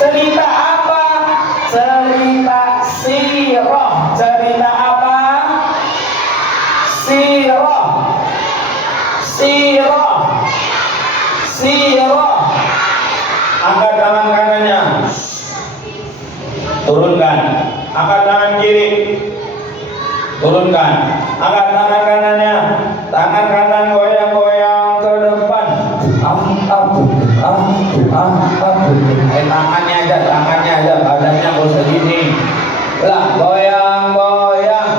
Cerita apa? Cerita sirah. Cerita apa? Sirah. Sirah. Sirah. Angkat tangan kanannya. Turunkan. Angkat tangan kiri. Turunkan. Angkat tangan kanannya. Tangan kanan goyang-goyang ke depan. Tangannya aja, badannya nggak usah gini. Lah, goyang-goyang.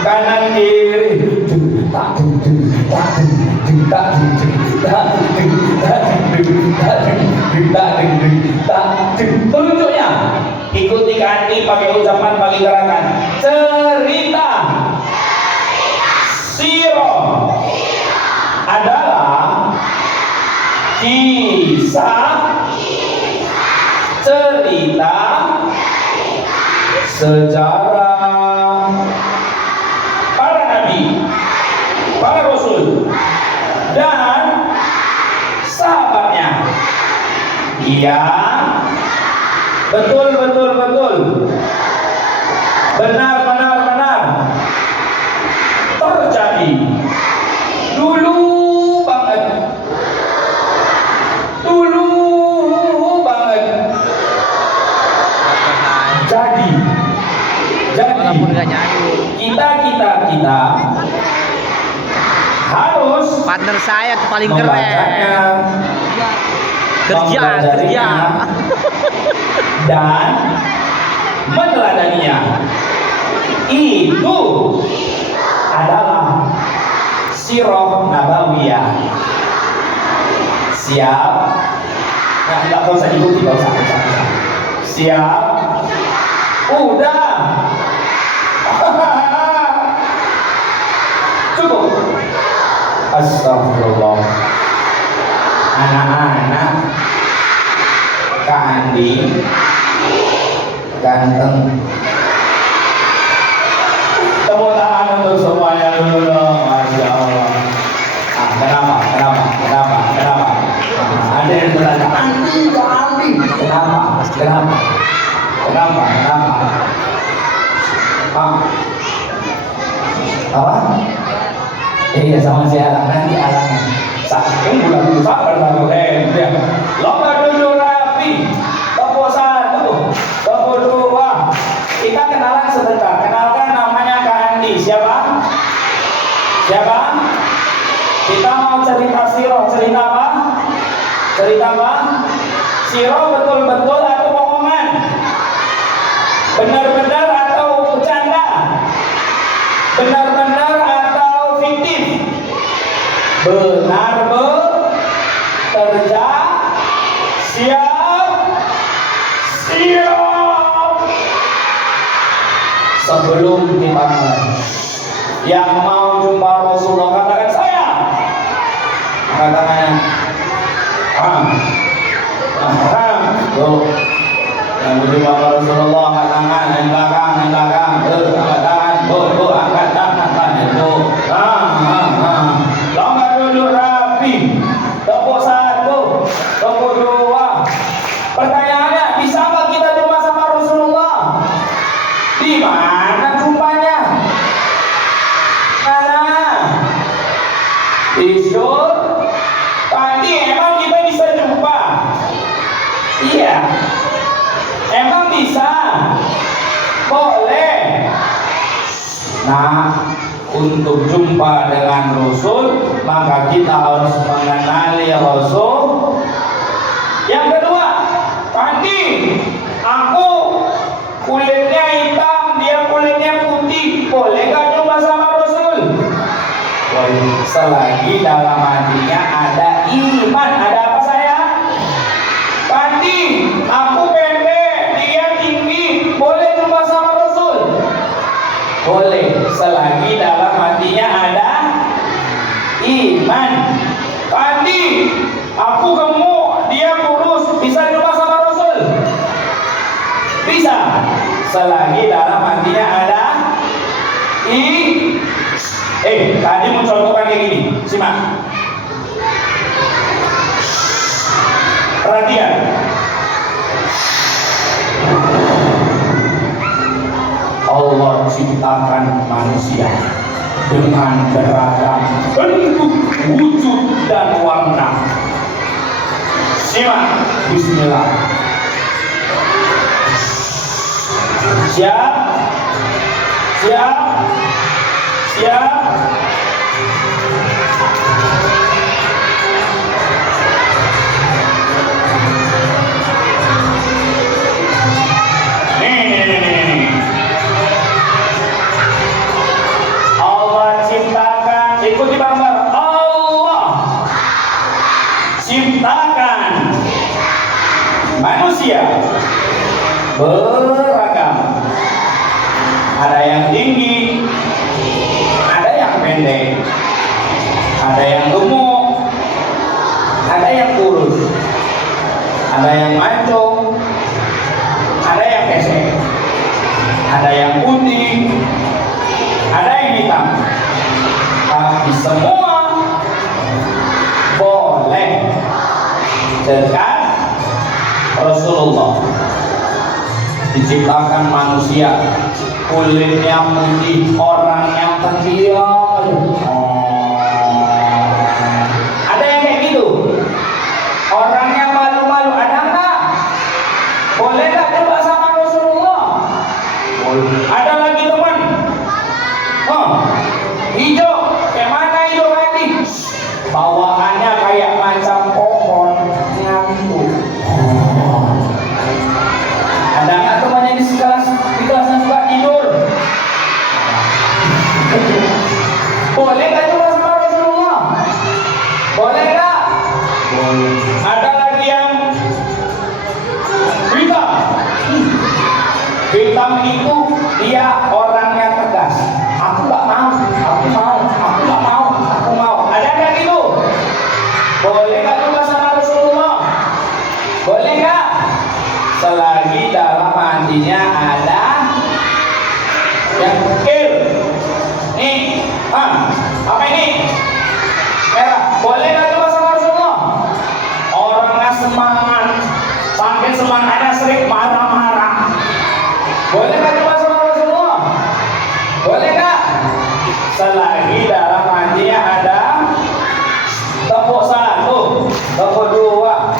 Kanan kiri. Telunjuknya ikuti ganti pakai ucapan, pakai gerakan. Cerita sirah adalah kisah, cerita, sejarah para nabi, para rasul, dan sahabatnya. Iya, betul. Benar. Terjadi dulu banget. Jadi kita harus partner saya tuh paling membacanya, keren. Kerja. Dan meneladaninya. Itu adalah sirah nabawiyah. Siap? Nah, nggak usah diikuti, nggak usah. Siap? Udah. Cukup. Astagfirullah. Anak-anak, Kak Andi ganteng. Tepuk tangan untuk semuanya dulu dong. Masya Allah. Kenapa? Ada yang bertanya, Andi. Kenapa? Apa? Iya, sama si Alang, nanti Alangnya. Bulan sabar baru lomba dulu rapi. Tepuk satu, tepuk dua. Kita kenalan sebentar. Kenalkan, namanya Kak Andi. Siapa? Kita mau cerita sirah. Cerita apa? Sirah betul-betul atau bohongan? Benar-benar atau bercanda? Benar-benar atau fiktif? Benar bekerja. Siap. Sebelum dipanggil, yang mau jumpa Rasulullah katakan saya. Angkat tangannya. Tuh. Yang mau jumpa Rasulullah angkat tangan. Yang belakang. Angkat tangan. Tuh, angkat tangan. Tuh. Lomba duduk rapi. Tepuk satu, tepuk dua. Pertanyaannya, bisa nggak kita jumpa sama Rasulullah? Di mana jumpanya? Isur. Tadi emang kita bisa jumpa? Iya. Emang bisa? Boleh. Nah, untuk jumpa dengan Rasul, maka kita harus mengenali Rasul. Yang kedua, tadi aku kulitnya hitam, dia kulitnya putih, boleh gak jumpa sama Rasul? Boleh, selagi dalam hatinya ada iman. Ada apa saya? Tadi aku pendek, dia tinggi, boleh jumpa sama Rasul? Boleh, selagi dalam hatinya ada iman. Tadi aku gemuk, dia kurus, bisa jumpa sama Rasul? Bisa, selagi dalam hatinya ada tadi mencontohkan kayak gini, simak. Perhatian. Allah ciptakan manusia dengan beragam bentuk, wujud, dan warna. Simak. Bismillah. Siap? Siap? Siap? Nih. Allah ciptakan, ikuti bareng-bareng. Allah ciptakan manusia beragam. Ada yang tinggi, ada yang pendek, ada yang gemuk, ada yang kurus, ada yang mancung, ada yang pesek, ada yang putih, ada yang hitam. Tapi semua boleh dekat Rasulullah. Diciptakan manusia kulitnya putih, orangnya pendiam. Ada yang kayak gitu, orangnya malu-malu. Ada nggak? Boleh nggak coba sama Rasulullah? Boleh. Ada lagi teman, hijau, kayak mana hijau tadi? Bawaannya kayak macam pohon ngantuk. Ada nggak temannya di kelas yang suka tidur? Boleh nggak coba sama Rasulullah? Boleh nggak? Boleh. Ada lagi yang hitam. Hitam itu dia orangnya tegas. Aku nggak mau, aku mau, aku nggak mau, aku mau. Ada nggak gitu? Boleh nggak coba sama Rasulullah? Boleh nggak? Selagi dalam hatinya ada yang kecil. Nih, apa ini? Merah. Boleh nggak coba sama Rasulullah? Orangnya semangat, sampai semangatnya sering marah-marah. Boleh nggak coba sama Rasulullah? Boleh nggak? Selagi dalam hatinya ada tepuk satu, tepuk dua.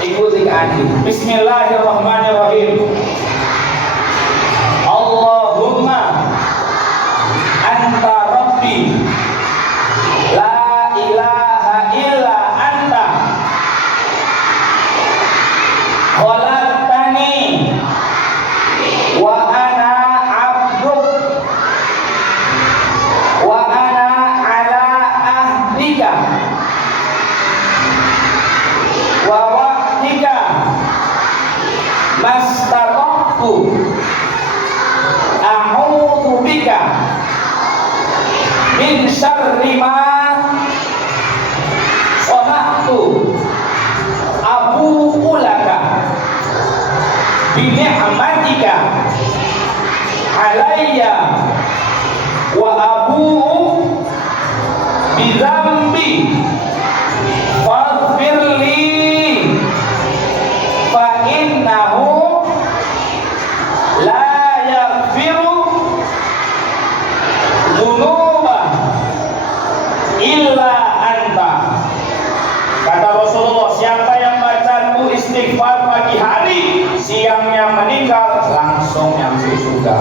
Ikuti aja. Bismillahirrahmanirrahim. Allahumma anta rabbi la ilaha illa anta khalaqtani wa ana abduk wa ana ala ahdika wa wa'dika mastata'tu a'udzu bika min syarri ma sana'tu abu'u laka bi ni'matika alayya wa abu'u bi dzambi faghfirli fa innahu la yaghfiru dzunuba illa anta. Kata Rasulullah, siapa yang baca itu istighfar pagi hari, siangnya meninggal langsung nyampe surga.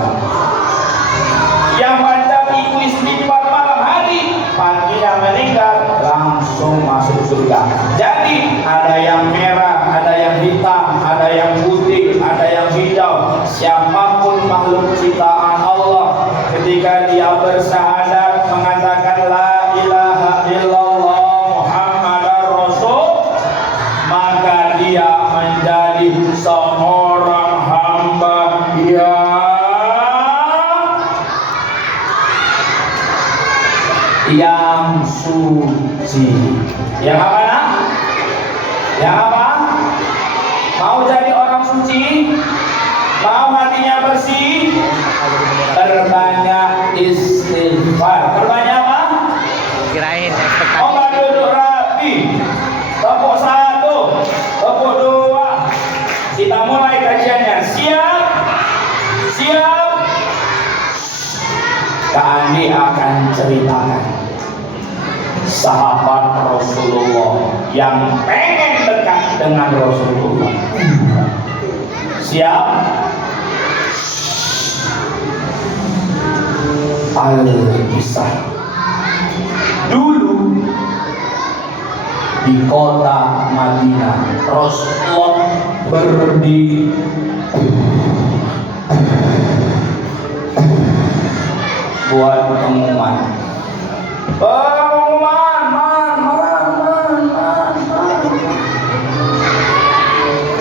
Yang baca itu istighfar malam hari, paginya meninggal langsung masuk surga. Jadi ada yang merah, ada yang hitam, ada yang putih, ada yang hijau. Siapapun makhluk ciptaan Allah, ketika dia bersyahadat mengatakan la ilaha illallah Muhammadar Rasul, maka dia menjadi seorang hamba yang suci. Yang apa nak? Yang apa? Mau jadi orang suci? Mau hatinya bersih? Perbanyak istighfar. Perbanyak apa? Kirain ekspektasi. Coba duduk rapi. Tepuk satu, tepuk dua. Siap. Kak Andi akan ceritakan sahabat Rasulullah yang pengen dekat dengan Rasulullah. Siap? Al-Kisah. Dulu di kota Madinah, Rasulullah berdiri buat pengumuman. Pengumuman,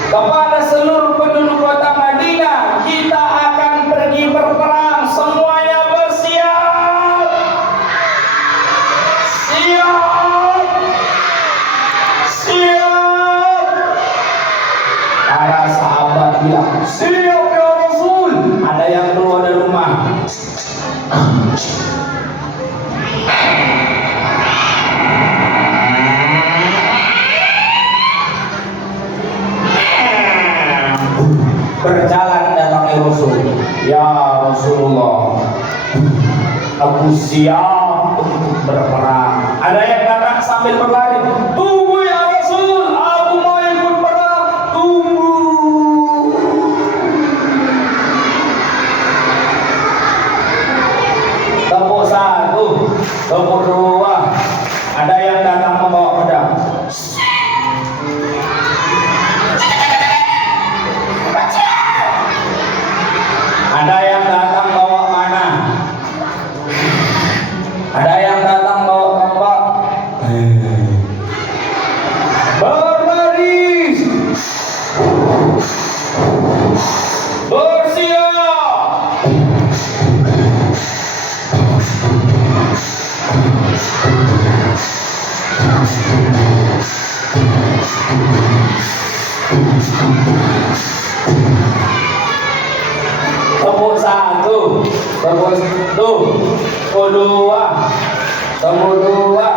kepada seluruh penduduk kota Madinah, kita akan pergi berperang. Semuanya bersiap. Siap. Siap. Para sahabat bilang, siap ya Rasul. Ada yang keluar dari rumah. Berjalan datang Rasul. Ya Rasulullah, aku siap untuk berperang. Ada yang datang sambil berlari. Tunggu ya Rasul, aku mau ikut perang. Tunggu. Tepuk satu, tepuk dua. Ada yang datang membawa pedang. Ada yang datang bawa panah. Ada yang datang bawa tombak. Berbaris. Bersiap. Tepuk satu, tepuk dua, tepuk dua.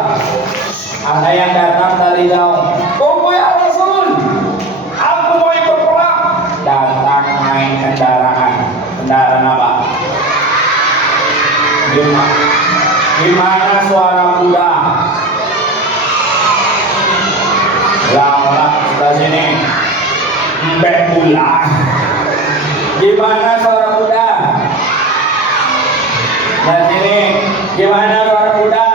Ada yang datang dari jauh. Tunggu ya Rasul, aku mau ikut perang. Datang naik kendaraan. Kendaraan apa? Gimana suara kuda? Lambat sebelah sini. Mbek pula. Gimana suara kuda? Dari sini. Gimana suara kuda?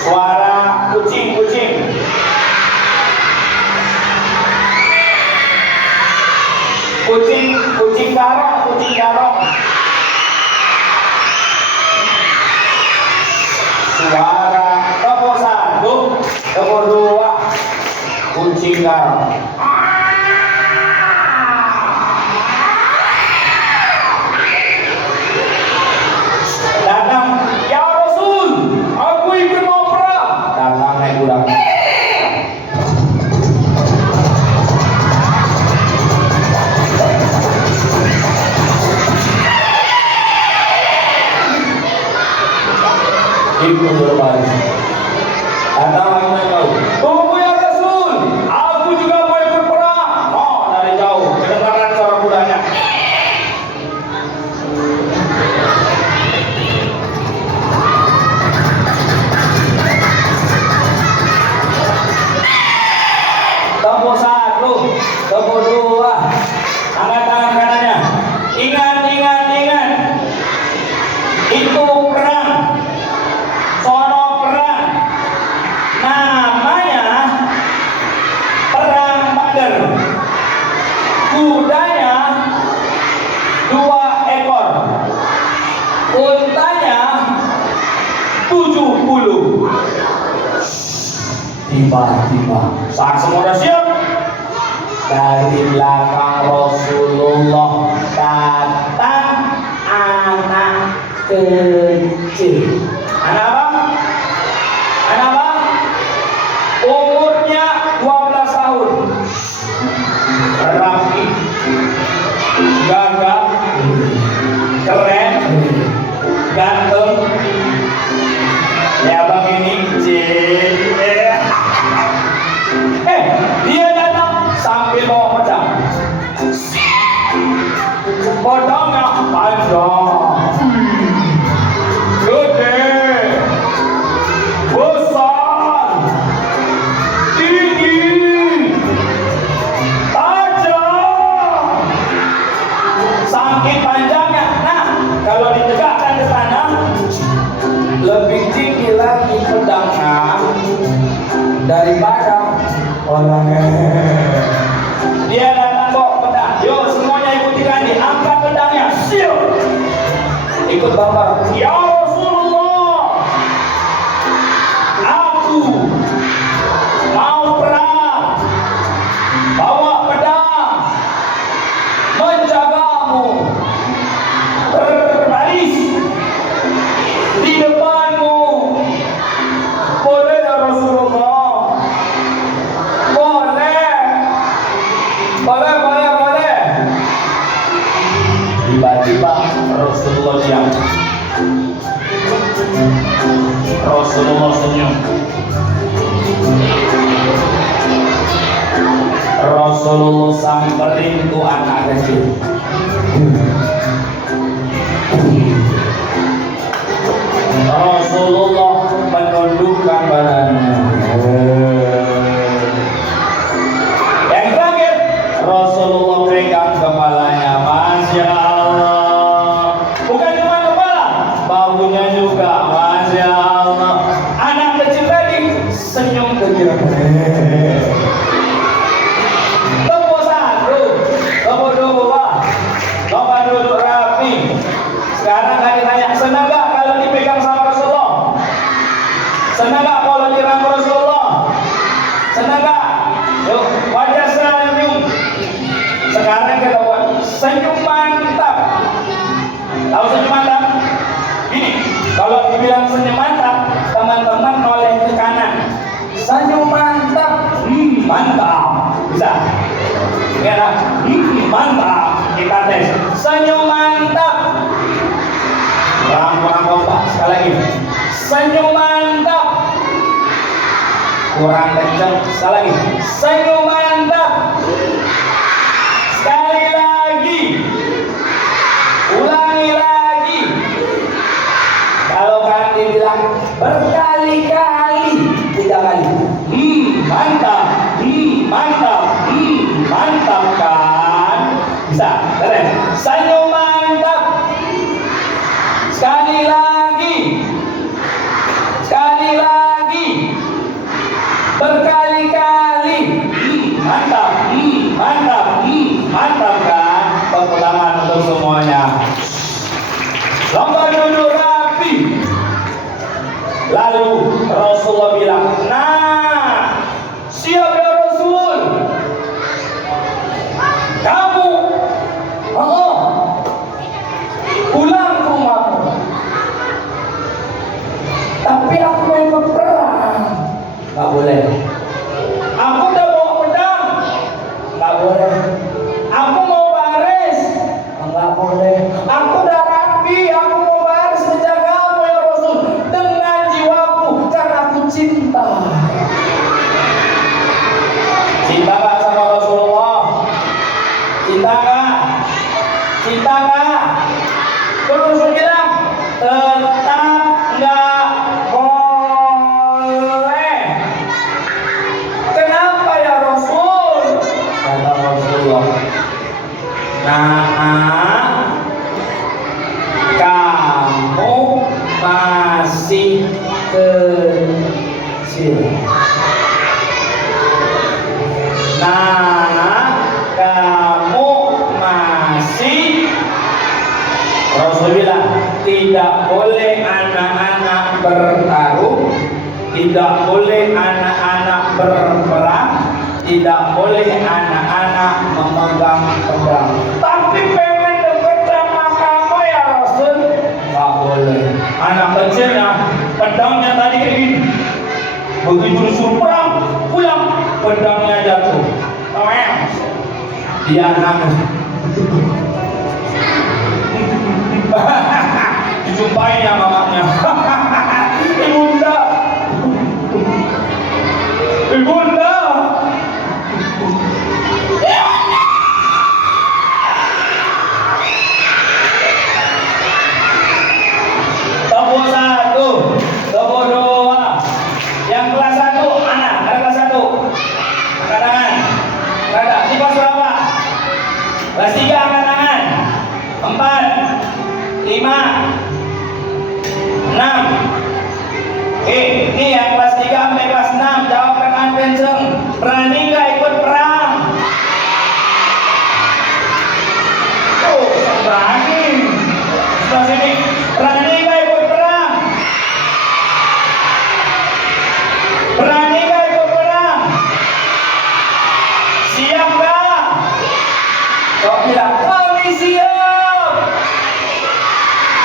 Suara kucing. Kucing garong. Suara tepuk satu, tepuk dua. Kucing garong. Datang, ya Rasul, aku ikut mau perang. Datang naik kuda. Ikut berbaris. Datang lagi kau. Tunggu ya Rasul, aku juga mau ikut perang. Oh, dari jauh kedengaran suara kudanya. Tepuk satu, tepuk dua. Angkat tangan kanannya. Ingat. Itu perang. Sono perang. Namanya perang Badar. Kudanya 2 ekor. Untanya 70. Tiba-tiba saat semua sudah siap, dari belakang Rasulullah datang anak kecil. Anak apa? Umurnya 12 tahun. Rapi, gagah, keren, ganteng. Ya bang ini dia datang sambil bawa pedang. panjang, gede, besar, tinggi, tajam, saking panjangnya. Nah, kalau ditegakkan ke tanah, lebih tinggi lagi pedangnya daripada orangnya. Dia datang bawa pedang. Yo, semuanya ikutikan, diangkat pedangnya. Siap. Ikut bapak. Ya Rasulullah, aku mau perang, bawa pedang, menjagamu, berbaris di depanmu. Boleh ya Rasulullah? Boleh. Boleh, boleh, boleh. Tiba-tiba Rasulullah diam. Rasulullah senyum. Rasulullah samperin tuh anak kecil. Rasulullah menundukkan badannya. Yang terakhir, Rasulullah pegang kepalanya. Masya Allah. Bukan cuma kepala, bahunya juga. Masya Allah. Anak kecil tadi senyum kecil. Tepuk satu, tepuk dua, coba duduk rapi. Sekarang kali tanya, senang gak kalau dipegang sama Rasulullah? Senang gak kalau dirangkul Rasulullah? Senang gak? Yuk, wajah senyum. Sekarang kita buat senyum mantap. Tahu senyum mantap? Ini, kalau dibilang senyum mantap, teman-teman noleh ke kanan. Senyum mantap, mantap. Bisa? Ya, mantap. Kita tes. Senyum mantap. Kurang kompak. Sekali lagi. Senyum mantap. Kurang kencang. Sekali lagi. Senyum mantap. Sekali lagi. Ulangi lagi. Kalau kalian dibilang berkali-kali, 3 kali. Mantap. Mantap. Mantap kan? Bisa. Keren. Senyum mantap. Sekali lagi. Sekali lagi. Berkali-kali. Mantap. Mantap. Mantap kan? Tepuk tangan untuk semuanya. Lomba duduk rapi. Lalu Rasulullah bilang, nah, siap ya Rasul. Kamu pulang ke rumahmu. Tapi aku mau ikut perang. Gak boleh. Aku udah bawa pedang. Gak boleh. Aku mau baris. Gak boleh. Aku udah rapi. Aku mau baris menjagamu ya Rasul dengan jiwaku karena aku cinta. Cinta gak sama Rasulullah? Cinta gak? Cinta gak? Terus Rasul bilang, tetap nggak boleh. Kenapa ya Rasul? Kata Rasulullah, nah, kamu masih kecil. Nah, kamu masih. Rasul bilang, tidak boleh anak-anak bertarung, tidak boleh anak-anak berperang, tidak boleh anak-anak memegang pedang. Tapi pengen dekat sama kamu ya Rasul? Nggak boleh. Anak kecilnya pedangnya tadi kayak gini. Begitu disuruh perang, pulang pedangnya jatuh. Dia nangis. Dijumpain ya mamanya. Ibunda, ibunda, ibunda. 6. Ini yang kelas 3 sampai kelas 6 jawab dengan kenceng. Berani nggak ikut perang? Oh, berani. Sebelah sini. Berani nggak ikut perang? Berani nggak ikut perang? Siap nggak? Kau bilang kami siap.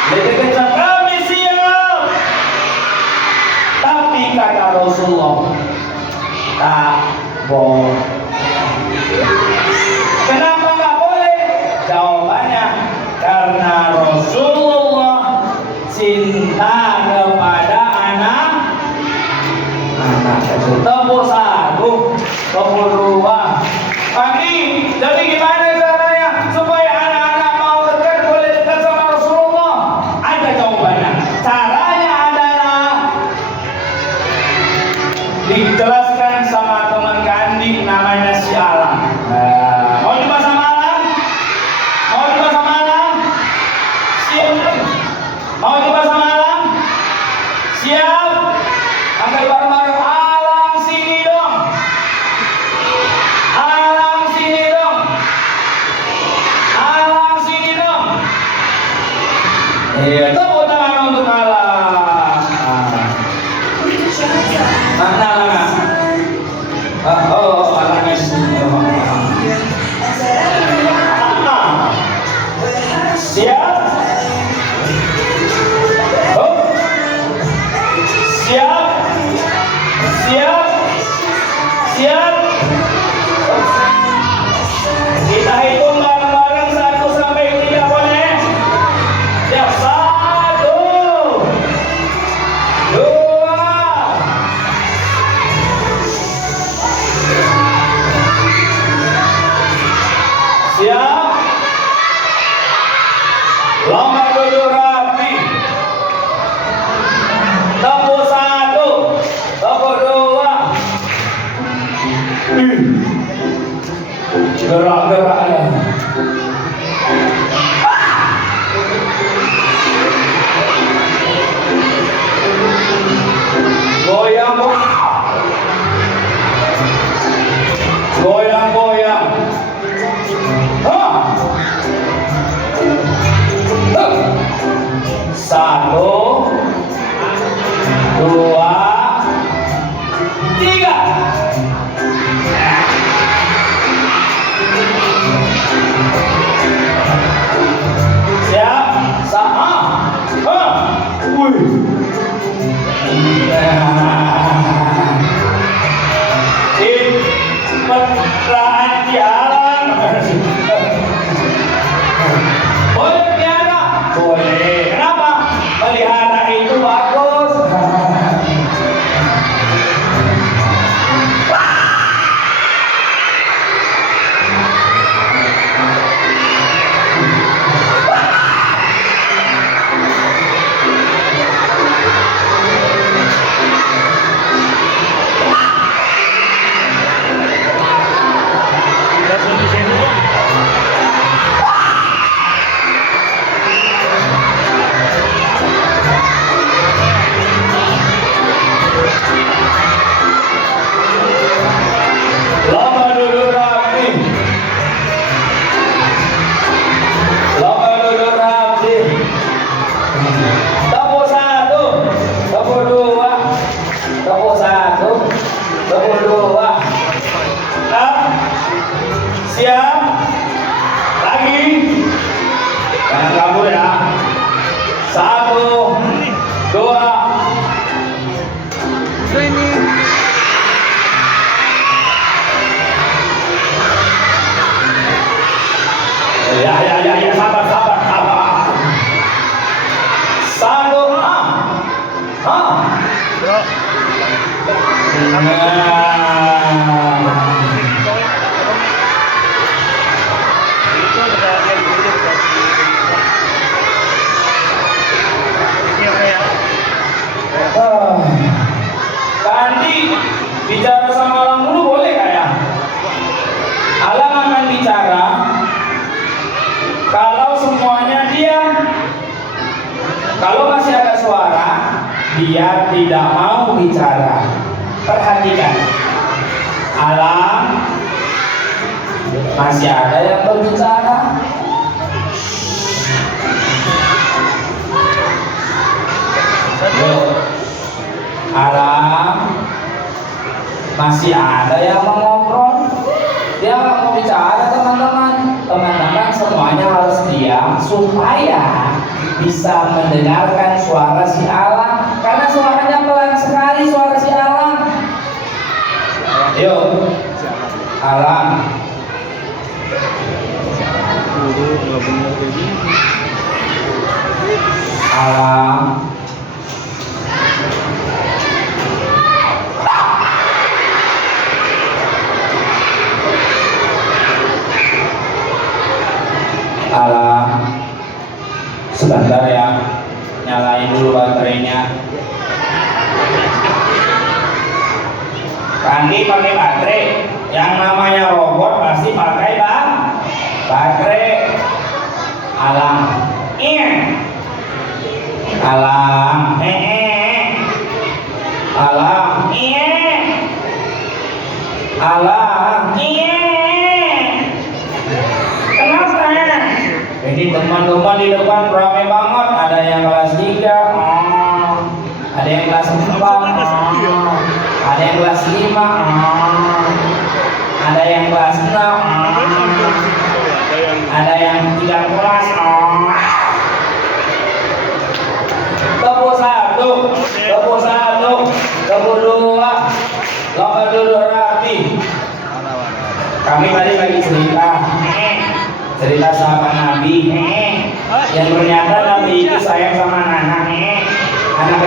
Lebih kencang, kami siap. Tapi kata Rasulullah tak boleh. Kenapa nggak boleh? Jawabannya karena Rasulullah cinta kepada anak kecil. Tepuk satu, tepuk dua. Pagi, jadi gimana caranya supaya anak-anak mau dekat, boleh dekat sama Rasulullah? Ada jawabannya. Caranya adalah dijelaskan sama teman Kandi namanya si Alam. Mau coba sama Alam? Mau coba sama Alam? Siap? Mau coba sama Alam? Siap? Angkat bareng-bareng. Alam sini dong. Alam sini dong. Alam sini dong. Iya, tepuk tangan untuk Alam. Mana? Oh, Alamnya sini. Siap? Oh. Siap? Siap? Siap? Kita hitung bareng-bareng 1 sampai 3 boleh? Siap? 1, 2. Siap? Lomba dulu rapi. Tepuk 1, tepuk 2. Gerak-geraknya. Goyang, goyang. Hah? 1, 2, 3. Siap? Sama. Wih. Petraan di alam. Boleh piara? Boleh. Kenapa? Melihara itu bagus. Lomba duduk rapi. Lomba duduk rapi. Tepuk 1, tepuk 2. Tepuk 1, tepuk 2. Siap? Lagi. Jangan kabur ya. 1, 2. Ya, sabar. 1, Kandi bicara sama orang dulu boleh kayak? Alam akan bicara kalau semuanya diam. dia tidak mau bicara. Perhatikan, alam masih ada yang berbicara. Yuk, alam masih ada yang mau ngobrol. Dia nggak mau bicara, teman-teman. Teman-teman semuanya harus diam supaya bisa mendengarkan suara si alam, karena suaranya pelan sekali, suara si alam. Yuk, alam. Alam. Alam. Sebentar ya, nyalain dulu baterainya. Kandi pakai baterai. Yang namanya robot pasti pakai baterai. Alam. Alam. Alam. Alam. Kenapa? Ini teman-teman di depan ramai banget. Ada yang kelas 3, ada yang kelas 4, ada yang kelas 5, ada yang kelas 6, ada yang 3 kelas. Tepuk 1, tepuk 1, tepuk 2, lomba duduk rapi. Kami tadi lagi cerita sahabat Nabi yang ternyata Nabi itu sayang sama anak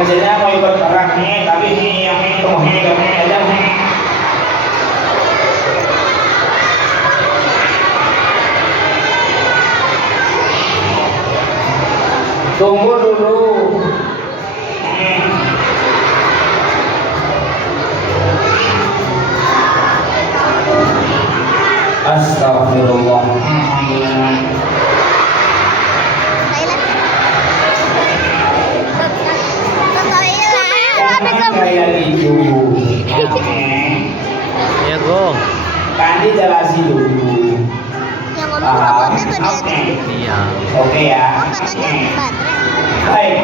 kecilnya mau ikut perang tapi yang itu aja. Tunggu dulu. Astagfirullah. Kayak gitu. Ya go. Kandi jelasin dulu. Yang ngomong robotnya tuh dia. Iya. Oke ya. Oh, katanya baterai. Baik.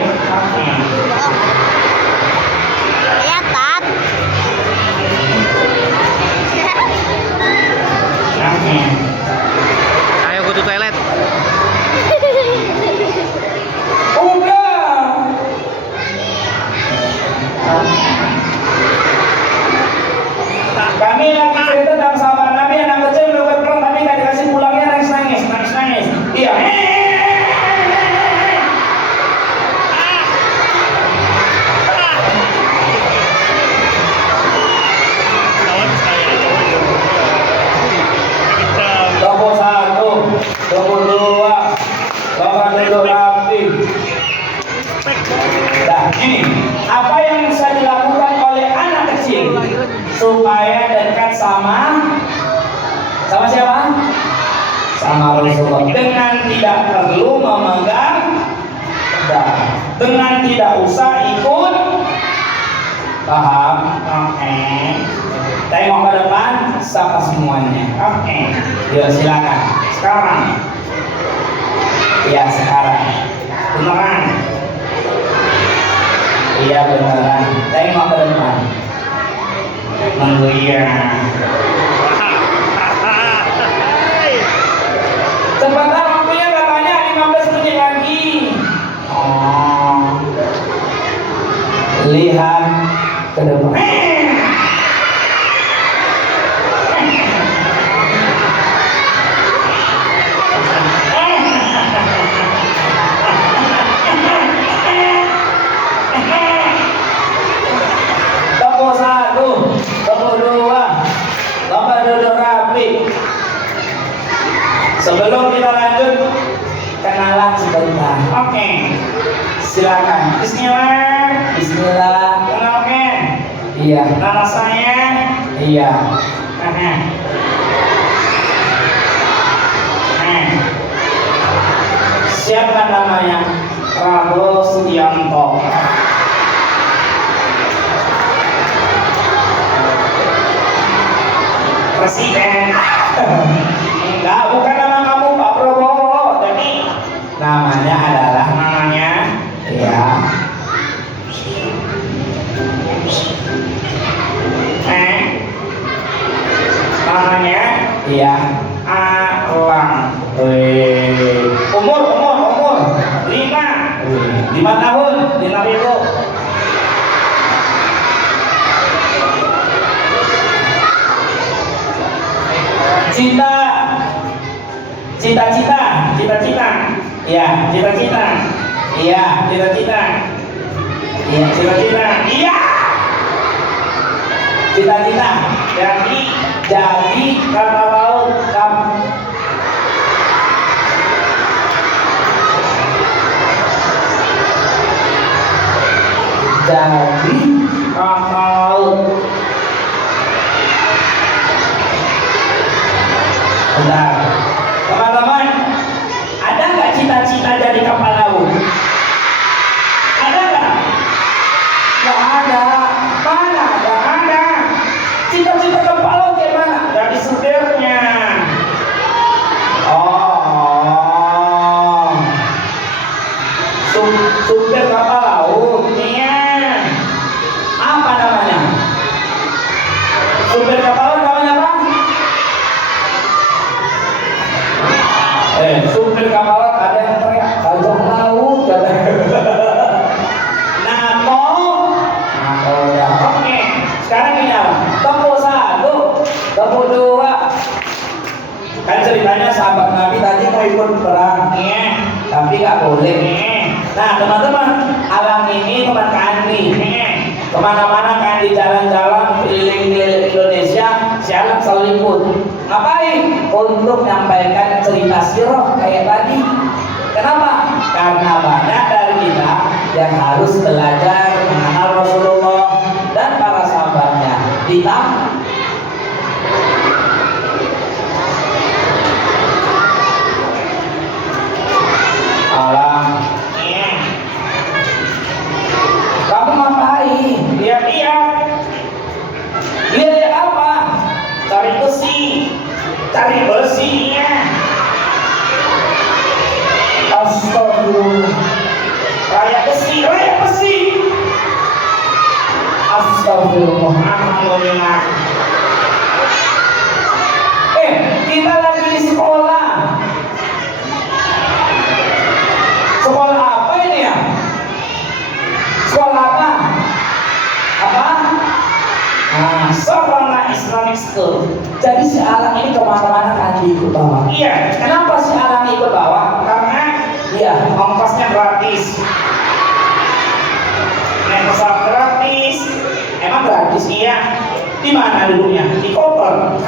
Ya, Tat. Ayo go to toilet. Udah. Kami lagi cerita tentang sahabat Nabi, anak kecil berbuat perang tapi nggak dikasih pulangnya, nangis. Iya. Toko 1, toko 2, toko 3 rapi. Nah, ini apa yang bisa dilakukan oleh anak kecil supaya dekat sama siapa? Sama Rasulullah, dengan tidak perlu memegang pedang, dengan tidak usah ikut. Paham? Oke. Tengok ke depan, sapa semuanya. Oke. Yuk silakan. Sekarang. Iya sekarang. Beneran. Iya beneran. Tengok ke depan. Mengguyar. Sebentar waktunya katanya 15 menit lagi. Oh. Lihat ke depan. Toko 1, toko 2, lomba duduk rapi. Sebelum kita lanjut, kenalan sebentar. Oke. Silakan. Bismillah. Bismillah. Kenalkan. Iya. Nama saya. Iya. Siapa namanya? Prabowo Subianto. Presiden. Enggak, bukan nama kamu Pak Prabowo. Jadi namanya adalah ya. Namanya iya. Alang. Umur 5 tahun, 5.000. Cita-cita, iya, cita-cita, iya, cita-cita, iya, cita-cita, iya, cita-cita, jadi kata laut kamu. Jadi kata laut. Benar. Teman-teman, ada nggak cita-cita jadi kapal laut? Ada nggak? Nggak ada. Mana? Nggak ada. Cita-cita kapal laut gimana? Jadi supirnya. Oh, supir kapal laut. Iya. Apa namanya? Supir kapal laut namanya apa? Supir kapal laut ada yang teriak bajak laut katanya. NATO ya. Oke, sekarang ini apa? Topo 1, Topo 2. Kan ceritanya sahabat Nabi tadi mau ikut perang, tapi nggak boleh. Nah teman-teman, alam ini teman Kandi. Kemana-mana kan di jalan-jalan keliling-keliling Indonesia, si Alam selalu ikut. Ngapain? Untuk menyampaikan cerita sirah kayak tadi. Kenapa? Karena banyak dari kita yang harus belajar mengenal Rasulullah dan para sahabatnya. Alam. Kamu ngapain? Lihat apa? Cari besinya. Astagfirullah. Kayak besi. Astagfirullah. Alhamdulillah. Kita lagi di sekolah. Sekolah apa ini ya? Sekolah apa? Sarana Islamic School. Jadi si Alang ini kemana-mana kan ikut bawa. Iya. Kenapa si Alang ikut bawa? Karena ongkosnya gratis. Naik pesawat gratis. Emang gratis? Iya. Di mana duduknya? Di koper.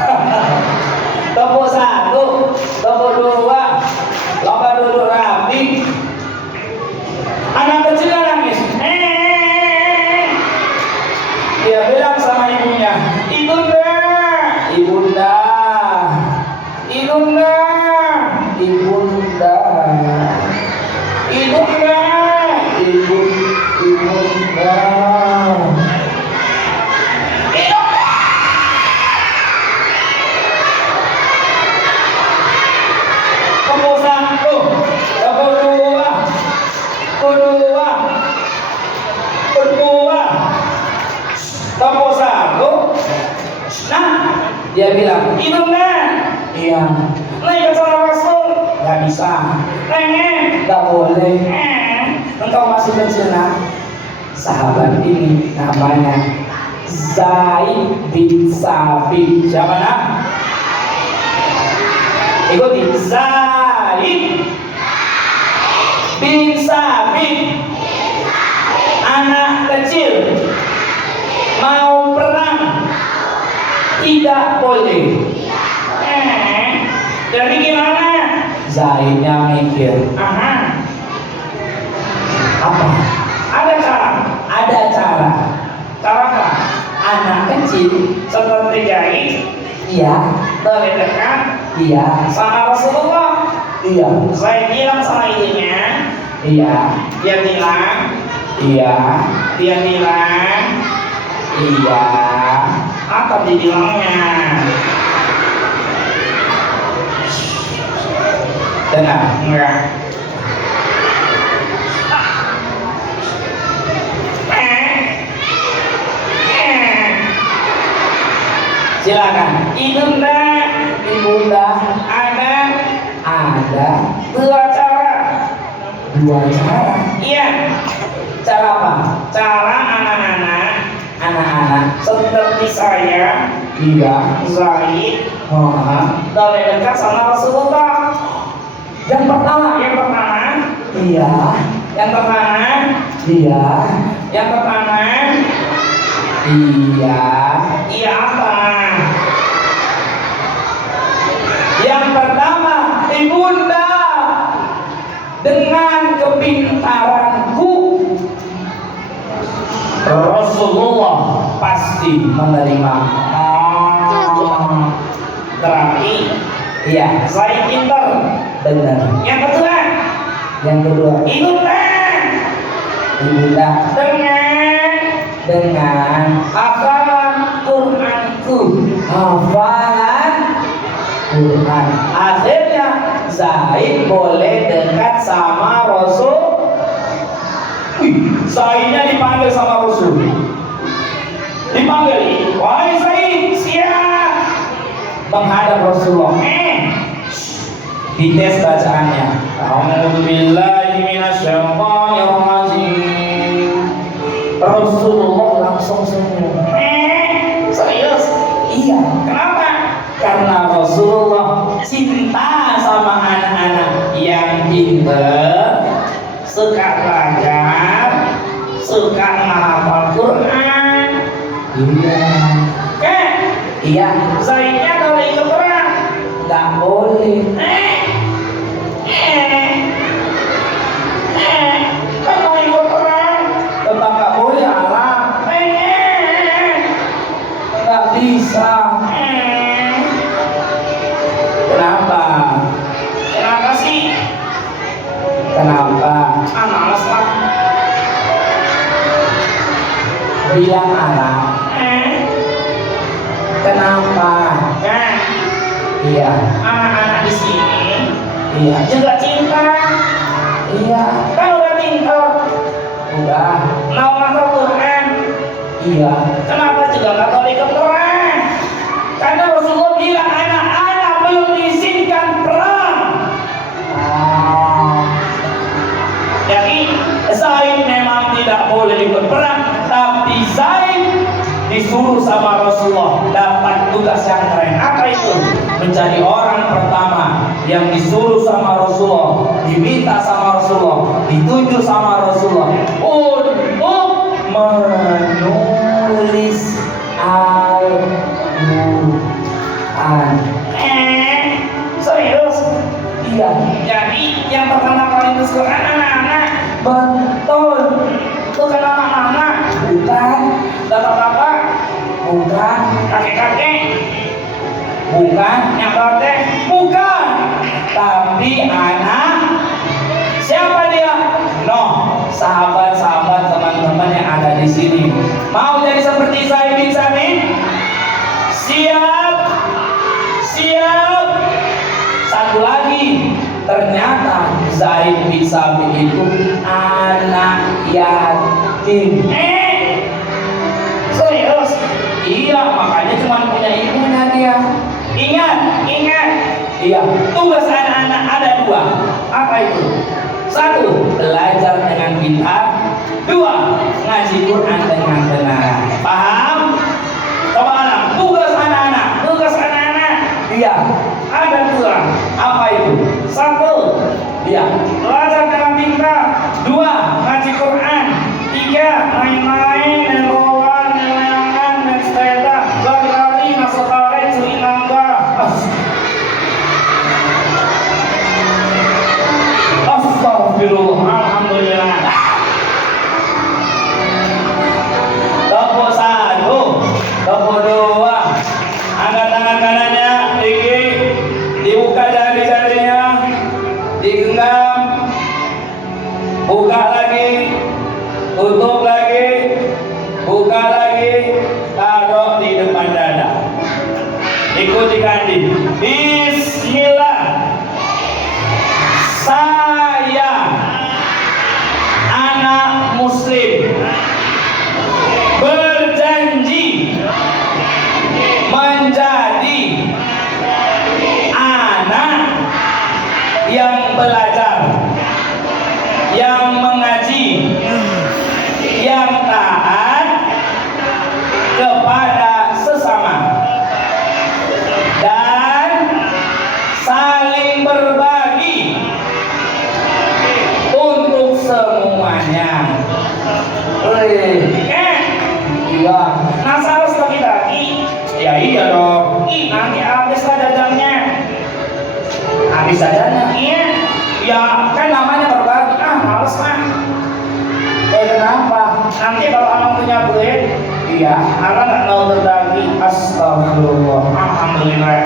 Topo 1, Topo 2, lomba duduk rapi. Anak kecil nangis. Dia bilang sama ibunya, ibunda, ibunda, ibunda, ibunda, ibunda, ibunda. Topo 1, Topo 2, Topo 1. Nah, dia bilang, ibunda. Iya. Naik ke sana Rasul. Gak bisa. Gak boleh. Engkau masih kecil nak. Sahabat ini namanya Zaid bin Sabit. Siapa nak? Ikuti. Zaid bin Sabit. Anak kecil mau perang tidak boleh. Jadi gimana? Zaidnya mikir. Apa? Ada cara. Cara apa? Anak kecil seperti Zaid. Iya. Terdekat. Iya. Sama Rasulullah. Iya. Zaid bilang sama ibunya. Iya. Dia bilang. Iya. Dia bilang. Iya. Apa dibilangnya? Dengar. Enggak. Silakan. Ibunda Ibunda ada ada dua cara. dua cara. Iya, Cara apa? cara anak-anak Anak-anak. seperti saya, Iya. Zaid, Oh, dari dekat sama Rasulullah. yang pertama. Yang pertama, Iya. yang pertama, Iya. yang pertama, Iya. iya apa? Yang pertama, ibunda dengan kepintaranku Rasulullah pasti menerima. Berarti Iya, Zaid pinter. benar. Yang kedua, Yang kedua, ibunda ibunda dengan hafalan Quranku. hafalan Quran. Akhirnya Zaid boleh dekat sama Rasul. Wih, Zaidnya dipanggil sama Rasul. Dipanggil, wahai Zaid, Siap. menghadap Rasulullah. Dites bacaannya. A'udzubillahi minasyaitonirrajim. Rasulullah langsung senyum. Serius? Iya, Kenapa? karena Rasulullah cinta sama anak-anak yang pintar, Suka belajar, suka menghafal Quran. iya, iya, Zaidnya kalau ikut perang. nggak boleh. Kan mau ikut perang. Tetap nggak boleh alam, nggak bisa. Kenapa? Kenapa sih? Kenapa? Males lah. Bilang alam. Kenapa? Nah, Iya, anak-anak di sini iya, juga cinta. iya, Kan udah pintar, udah, mau ngapal Quran. iya. Kenapa juga nggak boleh ikut perang? Karena Rasulullah bilang anak-anak belum diizinkan perang. Jadi Zaid memang tidak boleh ikut perang, tapi Zaid disuruh sama Rasulullah dapat tugas yang keren. Apa itu? Menjadi orang pertama yang disuruh sama Rasulullah, diminta sama Rasulullah, ditunjuk sama Rasulullah untuk Menulis Al-Quran. Serius? Iya, Jadi yang pertama kali nulis Quran anak-anak, betul. bukan anak-anak, Bukan, bapak-bapak, bukan, kakek-kakek, bukan, yang teh, bukan. Tapi anak siapa dia? No, sahabat-sahabat teman-teman yang ada di sini. Mau jadi seperti Zaid bin Sabit? Siap, siap. Satu lagi, ternyata Zaid bin Sabit itu anak yatim. serius? Iya, makanya cuma punya ibunya dia. Ingat, ingat, Iya, tugas anak-anak ada dua. Apa itu? satu, belajar dengan pintar. Dua, ngaji Quran dengan benar. Paham? Coba anak, tugas anak-anak, tugas anak-anak Iya. ada dua. Apa itu? Satu, Iya. belajar dengan pintar. Dua, ngaji Quran. Tiga, main-main, main bola, main layangan, main sepeda, lari-lari, masuk karet, curi nangka. Astagfirullah. Alhamdulillah. Tepuk satu, tepuk dua. Angkat tangan kanannya tinggi, dibuka jari-jarinya. Iya. Masa harus lagi-lagi? Ya iya dong. Ih, nanti habis lah jajannya. Habis jajannya? Iya. Ya, kan namanya berbagi. Ah, males mah. Kenapa? Nanti kalau abang punya duit, Iya. abang nggak mau berbagi. Astagfirullah. Alhamdulillah.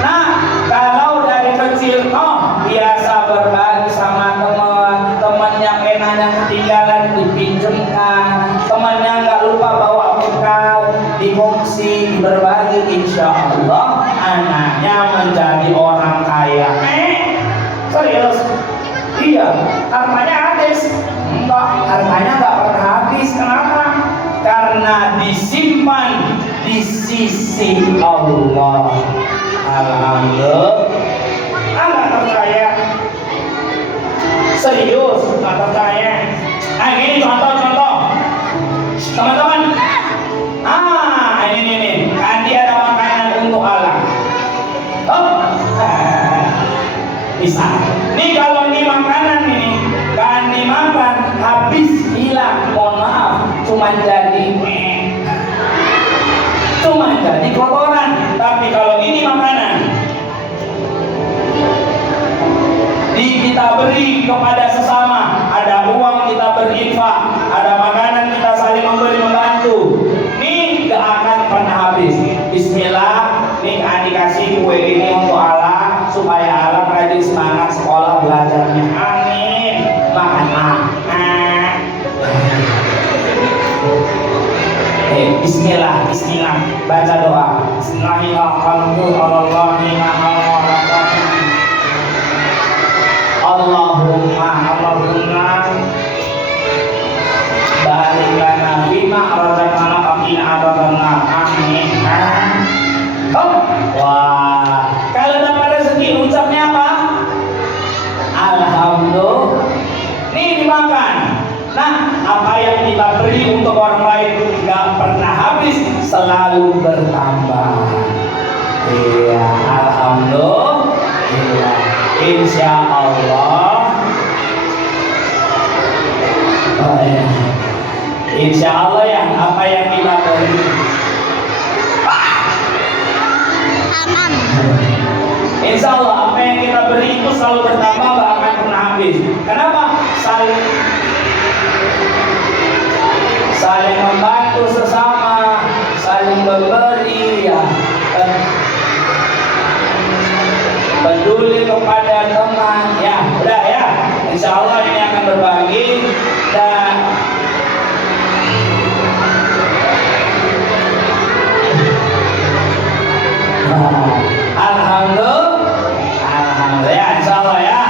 Nah, kalau dari kecil biasa berbagi sama teman-temannya, penanya ketinggalan dipinjemkan, temannya nggak lupa bawa bekal, dikongsi, berbagi, insya Allah anaknya menjadi orang kaya. Serius? Iya, hartanya habis. Enggak, hartanya nggak pernah habis. Kenapa? Karena disimpan di sisi Allah. Alhamdulillah. Nggak percaya? Serius, nggak percaya? Ini contoh-contoh, teman-teman. Ini. Kandi ada makanan untuk Allah. Bisa. Nih kalau ini makanan ini, kan dimakan habis hilang. Mohon maaf, cuma jadi kotoran. Tapi kalau ini makanan kita beri kepada sesama, ada uang kita berinfak, ada makanan kita saling memberi membantu. Nih gak akan pernah habis. Bismillah, nih dikasih kue ini untuk Allah supaya Allah rajin semangat sekolah belajarnya. Amin. Makan Bismillah, baca doa. Allahumma barik lana fima razaqtana wa qina adzabannar. Amin. Wah, kalau dapat rezeki ucapnya apa? Alhamdulillah. Nih dimakan. Nah, apa yang kita beri untuk orang lain nggak pernah habis, selalu bertambah. Iya, alhamdulillah. Insya Allah. Insya Allah ya, apa yang kita beri. Aman. Insya Allah apa yang kita beri itu selalu bertambah, nggak akan pernah habis. Kenapa? Saling membantu sesama, saling memberi, ya, peduli kepada teman, ya, udah ya. Insya Allah ini akan berbagi dan alhamdulillah ya, insya Allah ya.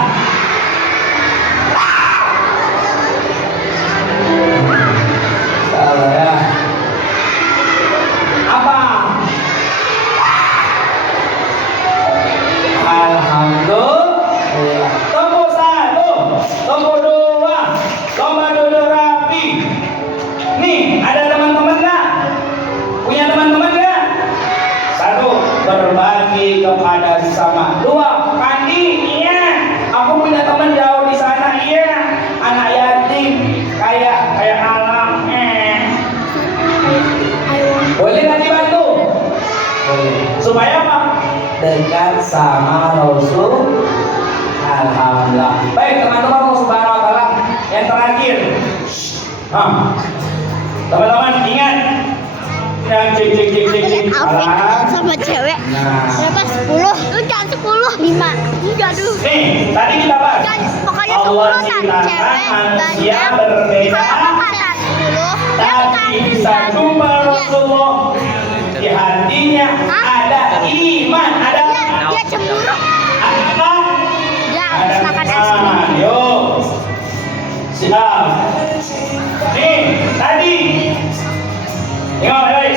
Insya Allah ya. Apa? Alhamdulillah. Tombol 1, tombol 2, lomba duduk rapi. Nih, ada teman-teman nggak? Punya teman-teman nggak? 1, berbagi kepada sesama. 2, Kandi, iya. Aku punya teman jauh di sana, iya. Anak yatim, kayak alam. Boleh nggak dibantu? Boleh. Supaya apa? Dekat sama Rasul. Alhamdulillah. Baik teman-teman, Allah Subhanahu wa Ta'ala. Yang terakhir, teman-teman ingat, yang cek. Sama cewek. Nah. Berapa? 10? Lu jangan 10. 5. Udah dulu. Nih, tadi kita bahas. Pokoknya Allah 10 kan ciptakan cewek manusia banyak. berbeda, Kalau kata 10, tapi bisa jumpa Rasulullah. Di hatinya ada iman, ada Dia cemburu. apa? Dia Ada makan es iman. krim. Yuk, siap. Nih, tadi. Baik.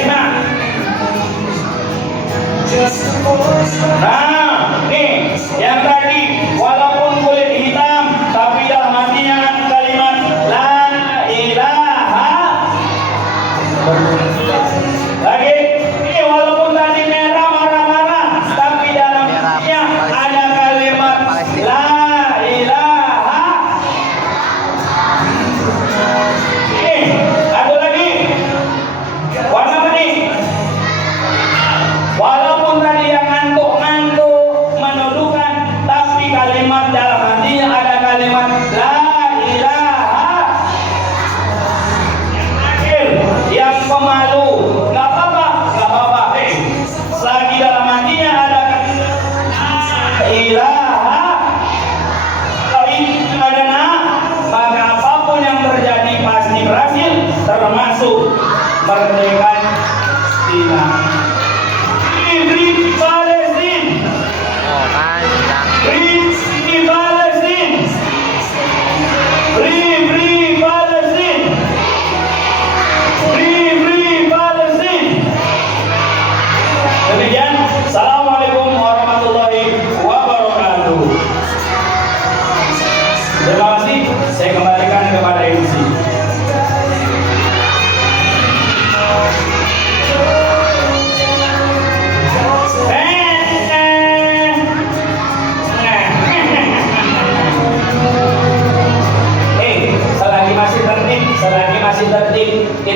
Nah, nih, yang tadi walaupun kulit hitam, tapi dalam hatinya kalimat la ilaha. Lagi, ini walaupun tadi merah marah-marah, tapi dalam hatinya ada kalimat la ilaha.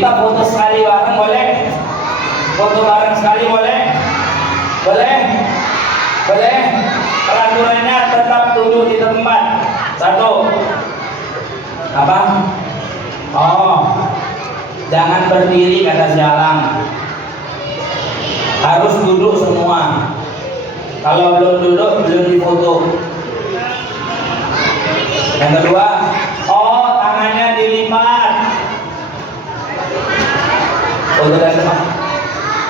Kita foto sekali bareng boleh? Foto bareng sekali boleh? Boleh? Boleh? Peraturannya tetap duduk di tempat. Satu. Apa? Oh, jangan berdiri kata sialang. Harus duduk semua. Kalau belum duduk, belum difoto. Yang kedua, oh tangannya dilipat. Foto dari depan.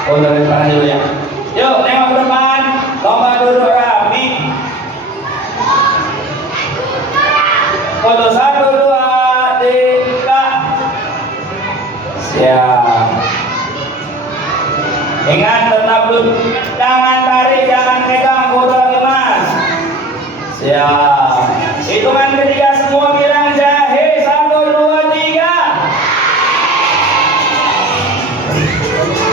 Foto dari depan dulu ya. Yuk, tengok ke depan. Lomba duduk rapi. Foto 1, 2, 3. Siap. Ingat tetap duduk. Jangan tarik, jangan pegang foto lagi mas. Siap. Hitungan ketiga